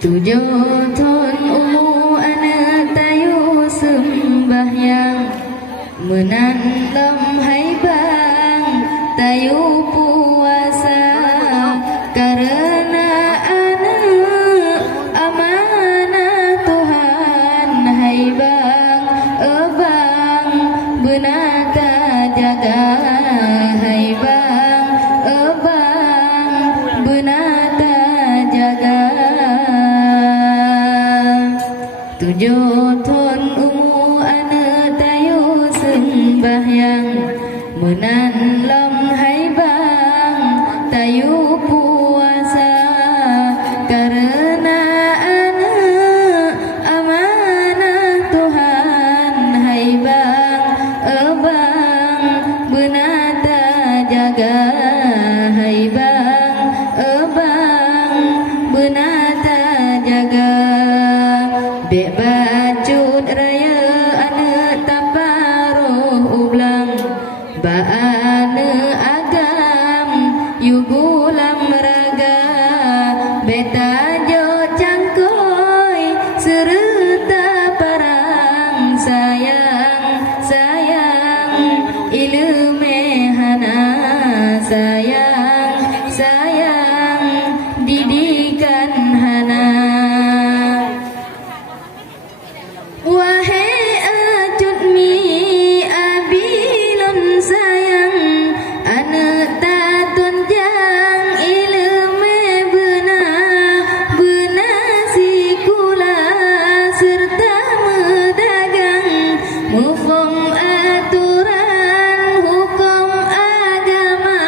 Tujuh tahun umur anak tayu sembahyang menanam hai bang tayu puasa karena anak amanah Tuhan hai bang abang benata jaga hai bang abang benata jaga. Tujuh tahun umur anak tayu sembahyang menanam hai bang tayu puasa karena anak amanah Tuhan hai bang abang benata jaga hai bang abang benata jaga. Dek bacut raya anak taparuh ublang baana agam yugulam raga beta jo cangkoi serta parang sayang sayang ilmu hana sayang sayang didikan hana. Wahai acut mi abilon sayang anak tatun jang ilmu benar sikula serta medagang mufong aturan hukum agama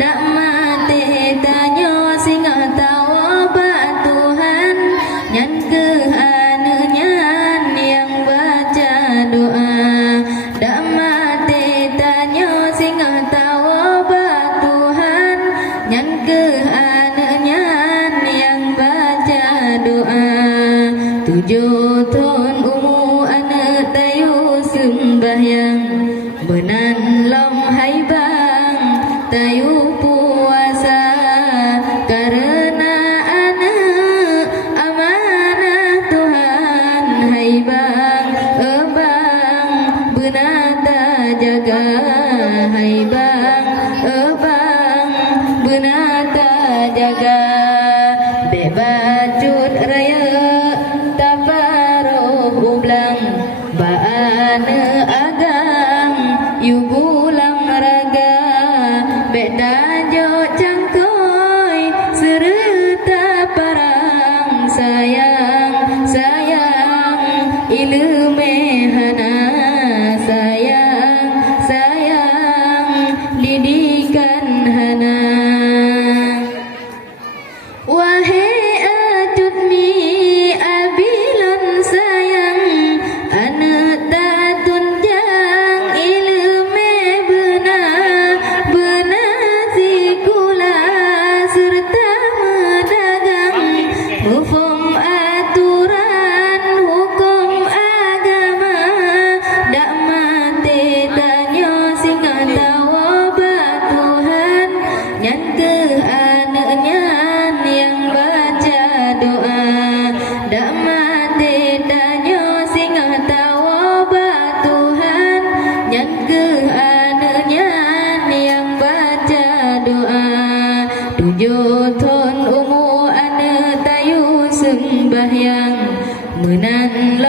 dak mate tanyo singa tawa ba Tuhan nyan ke tujuh tahun umur anak tayu sembahyang menanlam hai bang tayu puasa karena anak amanah Tuhan hai bang abang benata jaga hai bang abang benata jaga. Dek bacut raya baana agam yugulang raga beda jo cangkoi serta parang sayang sayang ilmu hana sayang sayang didikan hana. Wahai acut mi abilon sayang anak tatun jang ilmu benar sikula serta medagang mufong aturan hukum agama dak mate tanyo singa tawa ba Tuhan nyan ke anaknya yang baca doa dak mate tanyo singa tawa ba Tuhan nyan ke anaknya yang baca doa. Tujuh tahun umur anak tayu sembahyang menanlam